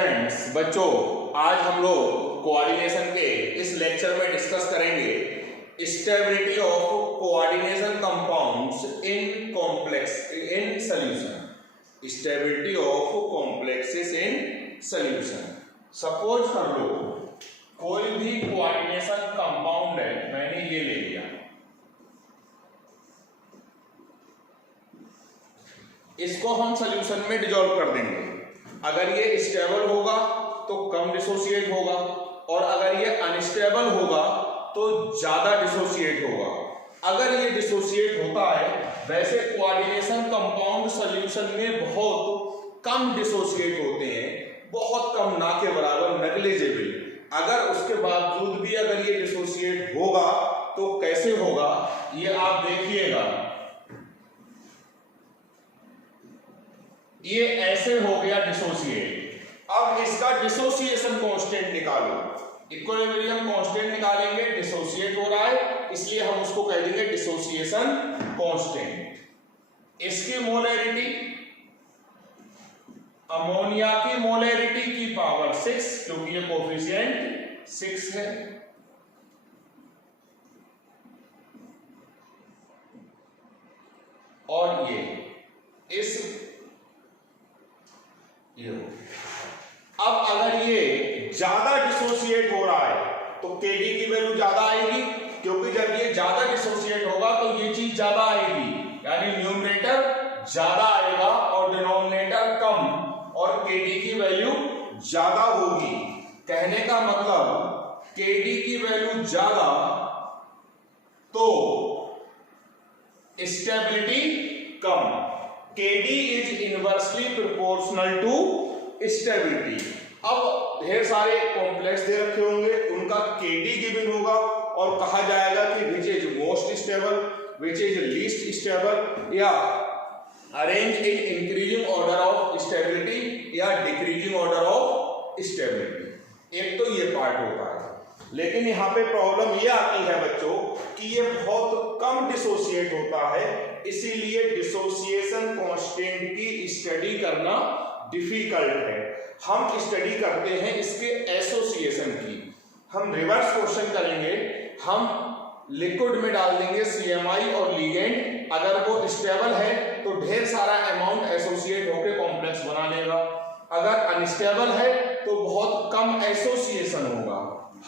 Students बच्चों, आज हम लोग कोऑर्डिनेशन के इस लेक्चर में डिस्कस करेंगे stability of coordination compounds in complex in solution. Stability of complexes in solution. Suppose कर लो कोई भी कोऑर्डिनेशन कंपाउंड है, मैंने ये ले लिया, इसको हम सॉल्यूशन में डिसॉल्व कर देंगे। अगर ये स्टेबल होगा तो कम डिसोसिएट होगा, और अगर ये अनस्टेबल होगा तो ज्यादा डिसोसिएट होगा। अगर ये डिसोसिएट होता है, वैसे कोऑर्डिनेशन कंपाउंड सॉल्यूशन में बहुत कम डिसोसिएट होते हैं, बहुत कम, ना के बराबर, नेग्लिजिबल। अगर उसके बावजूद भी अगर ये डिसोसिएट होगा तो कैसे होगा, ये आप देखिएगा। ये ऐसे हो गया डिसोसिएट। अब इसका डिसोसिएशन कांस्टेंट निकालो। इक्विलिब्रियम कांस्टेंट निकालेंगे, डिसोसिएट हो रहा है इसलिए हम उसको कह देंगे डिसोसिएशन कांस्टेंट। इसकी मोलैरिटी, अमोनिया की मोलैरिटी की पावर 6, क्योंकि ये कोफिशिएंट 6 है। और अब अगर ये ज्यादा डिसोसिएट हो रहा है तो Kd की वैल्यू ज्यादा आएगी, क्योंकि जब ये ज्यादा डिसोसिएट होगा तो ये चीज ज्यादा आएगी, यानी न्यूमरेटर ज्यादा आएगा और डिनोमिनेटर कम, और Kd की वैल्यू ज्यादा होगी। कहने का मतलब Kd की वैल्यू ज्यादा तो स्टेबिलिटी कम। Kd is inversely proportional to stability. अब ढेर सारे कॉम्प्लेक्स दे रखे होंगे, उनका Kd गिवन होगा और कहा जाएगा कि which is most stable, which is least stable, या arrange in increasing order of stability या डिक्रीजिंग ऑर्डर ऑफ स्टेबिलिटी। एक तो ये पार्ट होता है, लेकिन यहाँ पे प्रॉब्लम ये आती है बच्चों कि ये बहुत कम डिसोसिएट होता है, इसीलिए डिसोसिएशन कांस्टेंट की स्टडी करना डिफिकल्ट है। हम स्टडी करते हैं इसके एसोसिएशन की। हम रिवर्स क्वेश्चन करेंगे, हम लिक्विड में डाल देंगे CMI और लिगेंड, अगर वो स्टेबल है तो ढेर सारा अमाउंट एसोसिएट होकर कॉम्प्लेक्स बना लेगा, अगर अनस्टेबल है तो बहुत कम एसोसिएशन होगा।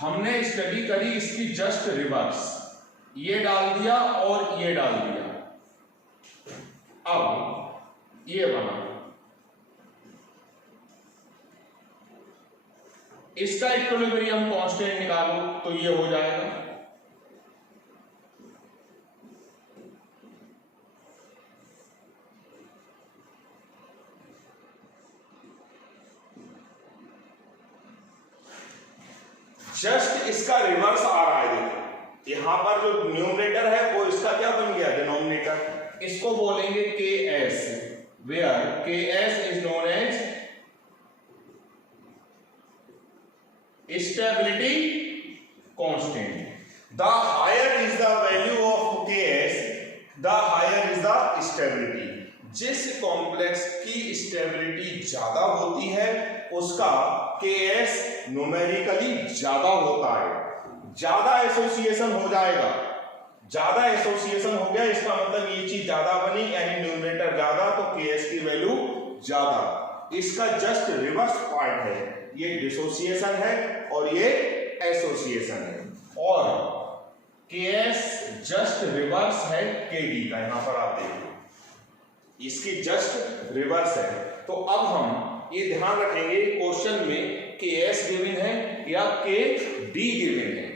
हमने स्टडी करी इसकी जस्ट रिवर्स, ये डाल दिया और ये डाल दिया, अब ये बना। इसका इक्विलिब्रियम कांस्टेंट निकालो तो ये हो जाएगा। जस्ट इसका रिवर्स आ रहा है, देखो यहां पर जो न्यूमरेटर है वो इसका क्या बन गया, डिनोमिनेटर। इसको बोलेंगे Ks, where Ks is known as stability constant. The higher is the value of Ks, the higher is the stability. जिस कॉम्प्लेक्स की स्टेबिलिटी ज्यादा होती है उसका Ks न्यूमेरिकली ज्यादा होता है। ज्यादा एसोसिएशन हो जाएगा, ज्यादा एसोसिएशन हो गया, इसका मतलब ये चीज ज्यादा बनी, यानी न्यूमरेटर ज्यादा तो Ks की वैल्यू ज्यादा। इसका जस्ट रिवर्स पार्ट है, ये डिसोसिएशन है और ये एसोसिएशन है, और Ks जस्ट रिवर्स है Kd का। यहां पर आप देखो इसकी जस्ट रिवर्स है। तो अब हम ये ध्यान रखेंगे क्वेश्चन में Ks गिवन है या Kd गिवन है,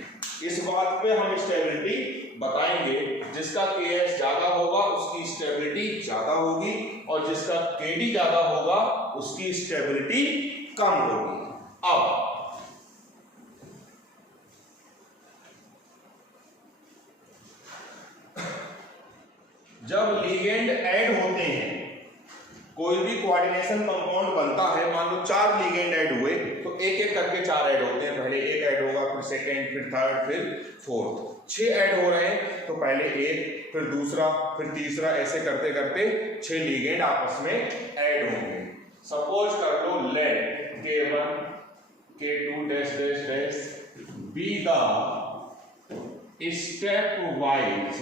इस बात पे हम स्टेबिलिटी बताएंगे। जिसका Ks ज्यादा होगा उसकी स्टेबिलिटी ज्यादा होगी, और जिसका Kd ज्यादा होगा उसकी स्टेबिलिटी कम होगी। अब जब लिगेंड ऐड होते हैं, कोई भी कोऑर्डिनेशन कंपाउंड बनता है, मान लो 4 लिगेंड ऐड हुए तो एक एक करके 4 ऐड होते हैं। पहले एक ऐड होगा, फिर सेकंड, फिर थर्ड, फिर फोर्थ। 6 ऐड हो रहे हैं तो पहले एक, फिर दूसरा, फिर तीसरा, ऐसे करते करते 6 लिगेंड आपस में ऐड होंगे। सपोज कर लो lead, K1 K2 dash dash dash be the stepwise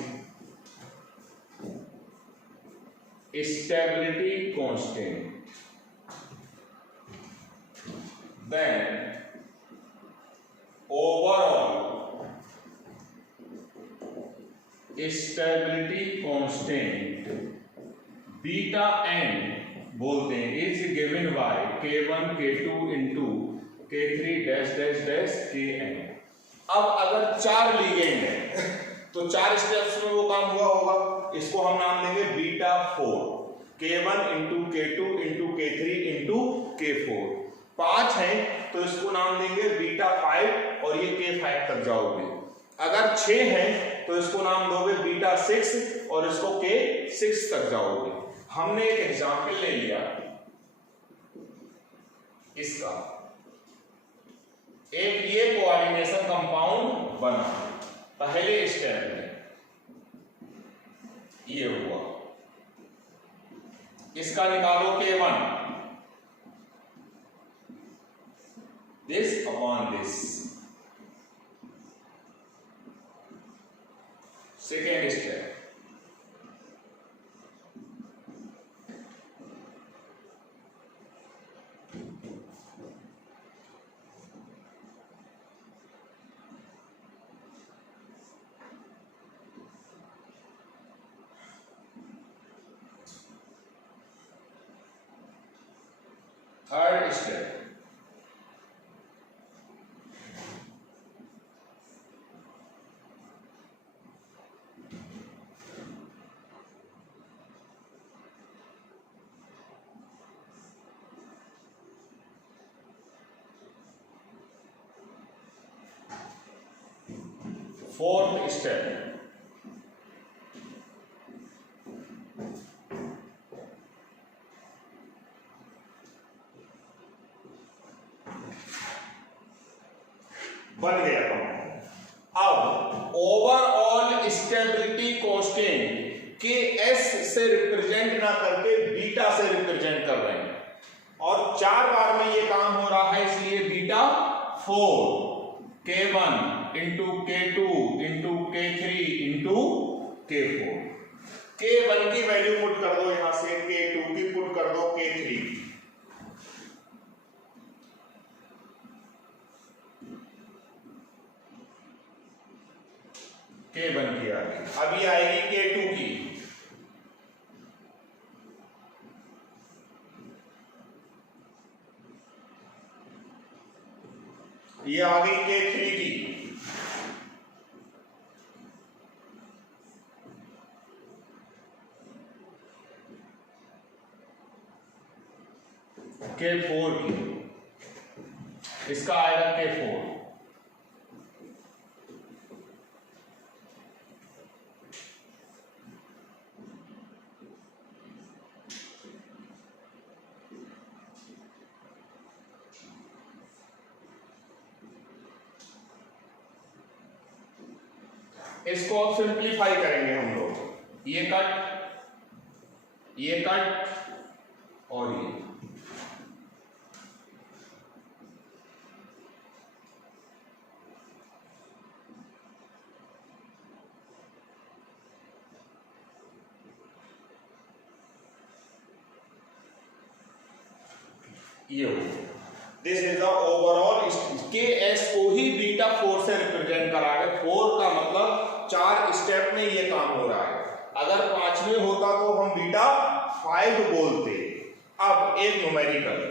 stability constant, then overall stability constant beta n बोलते हैं is given by K1 K2 into K3 dash dash dash Kn। अब अगर 4 ligand है तो 4 steps में वो काम हुआ होगा, इसको हम नाम देंगे beta 4, K1 into K2 into K3 into K4। 5 है तो इसको नाम देंगे बीटा 5 और ये K5 तक जाओगे। अगर 6 है तो इसको नाम दोगे बीटा 6 और इसको K6 तक जाओगे। हमने एक एग्जाम्पल ले लिया इसका, एक ये कोऑर्डिनेशन कंपाउंड बना पहले स्टेप में, ये हुआ, इसका निकालो K1 this upon this. Second step third step fourth step बन गया कंपाउंड। अब ओवरऑल स्टेबिलिटी कांस्टेंट के एस से रिप्रेजेंट ना करके बीटा से रिप्रेजेंट कर रहे हैं और 4 बार में ये काम हो रहा है, इसलिए beta 4 K1 into K2 into K3 into K4। K1 की वैल्यू पुट कर दो यहां से, K2 की पुट कर दो, K3 की। K1 की आ गई, अभी आएगी K2 की, ये आ गई K3 की, K4 की, इसका आएगा K4। इसको अब सिंप्लीफाई करेंगे हम लोग, ये कट और ये हो। This is the overall. के एस को ही बीटा 4 से रिप्रेजेंट करा है। 4 का मतलब 4 स्टेप में ये काम हो रहा है। अगर 5वें होता तो हम बीटा 5 बोलते। अब एक numerical,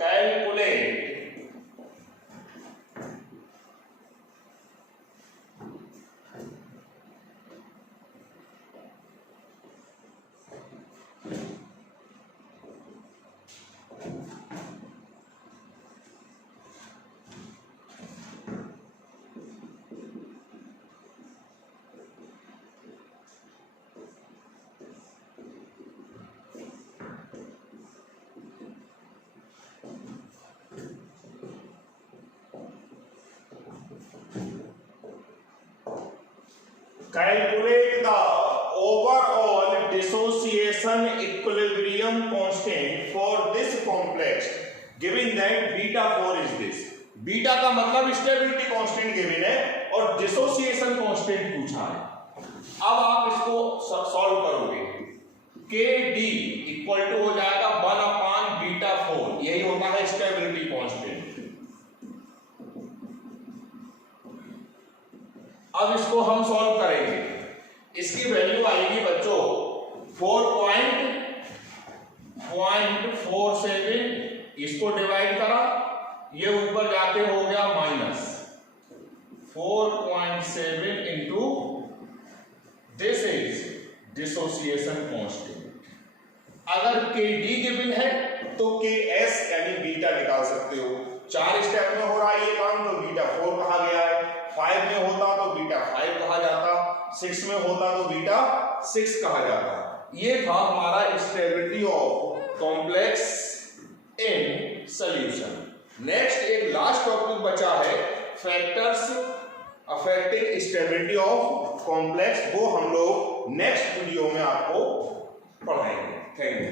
calculate Calculate the overall dissociation equilibrium constant for this complex given that beta 4 is this. Beta का मतलब स्टेबिलिटी कांस्टेंट गिवन है और डिसोसिएशन कांस्टेंट पूछा है. अब आप इसको सॉल्व करोगे. के डी इक्वल टू हो जाएगा 1 अपान बीटा 4, यही होता है स्टेबिलिटी कांस्टेंट. अब इसको हम सॉल्व करेंगे. इसकी वैल्यू आएगी बच्चों 4.47. इसको डिवाइड करा, ये ऊपर जाके हो गया minus 4.7 into this is dissociation constant. अगर के डी गिवन है तो के एस यानी बीटा निकाल सकते हो. 4 स्टेप में हो रहा है ये काम तो बीटा 4 कहा गया है. 5 में होता तो बीटा 5 कहा जाता. 6 में होता तो बीटा 6 कहा जाता. ये था हमारा stability of complex in solution. Next एक लास्ट टॉपिक बचा है factors affecting stability of complex. वो हम लोग नेक्स्ट वीडियो में आपको पढ़ाएंगे. Thank you.